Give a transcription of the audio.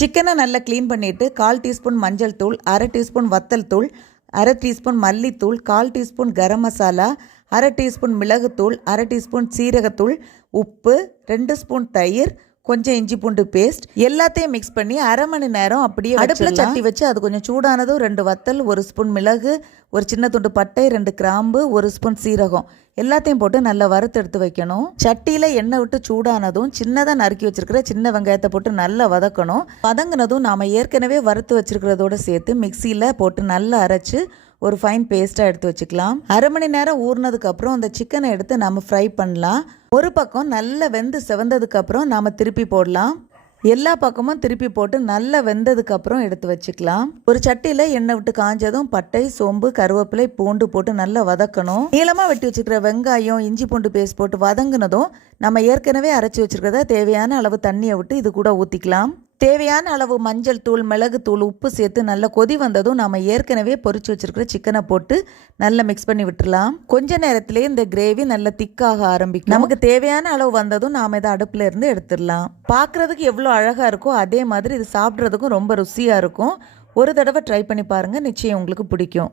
சிக்கனை நல்லா க்ளீன் பண்ணிவிட்டு 1/4 டீஸ்பூன் மஞ்சள் தூள், 1/2 டீஸ்பூன் வத்தல் தூள், 1/2 டீஸ்பூன் மல்லித்தூள், 1/4 டீஸ்பூன் கரம் மசாலா, 1/2 டீஸ்பூன் மிளகுத்தூள், 1/2 டீஸ்பூன் சீரகத்தூள், உப்பு, 2 ஸ்பூன் தயிர், கொஞ்சம் இஞ்சி பூண்டு பேஸ்ட் எல்லாத்தையும் மிக்ஸ் பண்ணி 1/2 மணி நேரம் அப்படியே அடுப்பில் சட்டி வச்சு அது கொஞ்சம் சூடானதும் 2 வத்தல், 1 ஸ்பூன் மிளகு, ஒரு சின்ன துண்டு பட்டை, 2 கிராம்பு, 1 ஸ்பூன் சீரகம் எல்லாத்தையும் போட்டு நல்லா வறுத்து எடுத்து வைக்கணும். சட்டியில் எண்ணெய் விட்டு சூடானதும் சின்னதாக நறுக்கி வச்சிருக்கிற சின்ன வெங்காயத்தை போட்டு நல்லா வதக்கணும். வதங்கினதும் நாம் ஏற்கனவே வறுத்து வச்சிருக்கிறதோட சேர்த்து மிக்சியில் போட்டு நல்லா அரைச்சி ஒரு ஃபைன் பேஸ்ட்டாக எடுத்து வச்சுக்கலாம். 1/2 மணி நேரம் ஊறினதுக்கப்புறம் அந்த சிக்கனை எடுத்து நம்ம ஃப்ரை பண்ணலாம். ஒரு பக்கம் நல்லா வெந்து செவந்ததுக்கப்புறம் நாம் திருப்பி போடலாம். எல்லா பக்கமும் திருப்பி போட்டு நல்லா வெந்ததுக்கப்புறம் எடுத்து வச்சுக்கலாம். ஒரு சட்டியில் எண்ணெய் விட்டு காஞ்சதும் பட்டை, சோம்பு, கருவேப்பிலை, பூண்டு போட்டு நல்லா வதக்கணும். நீளமாக வெட்டி வச்சுக்கிற வெங்காயம், இஞ்சி பூண்டு பேஸ்ட் போட்டு வதங்கினதும் நம்ம ஏற்கனவே அரைச்சி வச்சுருக்கிறத தேவையான அளவு தண்ணியை விட்டு இது கூட ஊற்றிக்கலாம். தேவையான அளவு மஞ்சள் தூள், மிளகு தூள், உப்பு சேர்த்து நல்லா கொதி வந்ததும் நாம் ஏற்கனவே பொரிச்சு வச்சிருக்கிற சிக்கனை போட்டு நல்லா மிக்ஸ் பண்ணி விட்டுடலாம். கொஞ்ச நேரத்திலே இந்த கிரேவி நல்லா திக்காக ஆரம்பிக்கும். நமக்கு தேவையான அளவு வந்ததும் நாம் இதை அடுப்பில் இருந்து எடுத்துடலாம். பார்க்குறதுக்கு எவ்வளோ அழகாக இருக்கோ அதே மாதிரி இது சாப்பிட்றதுக்கும் ரொம்ப ருசியாக இருக்கும். ஒரு தடவை ட்ரை பண்ணி பாருங்கள், நிச்சயம் உங்களுக்கு பிடிக்கும்.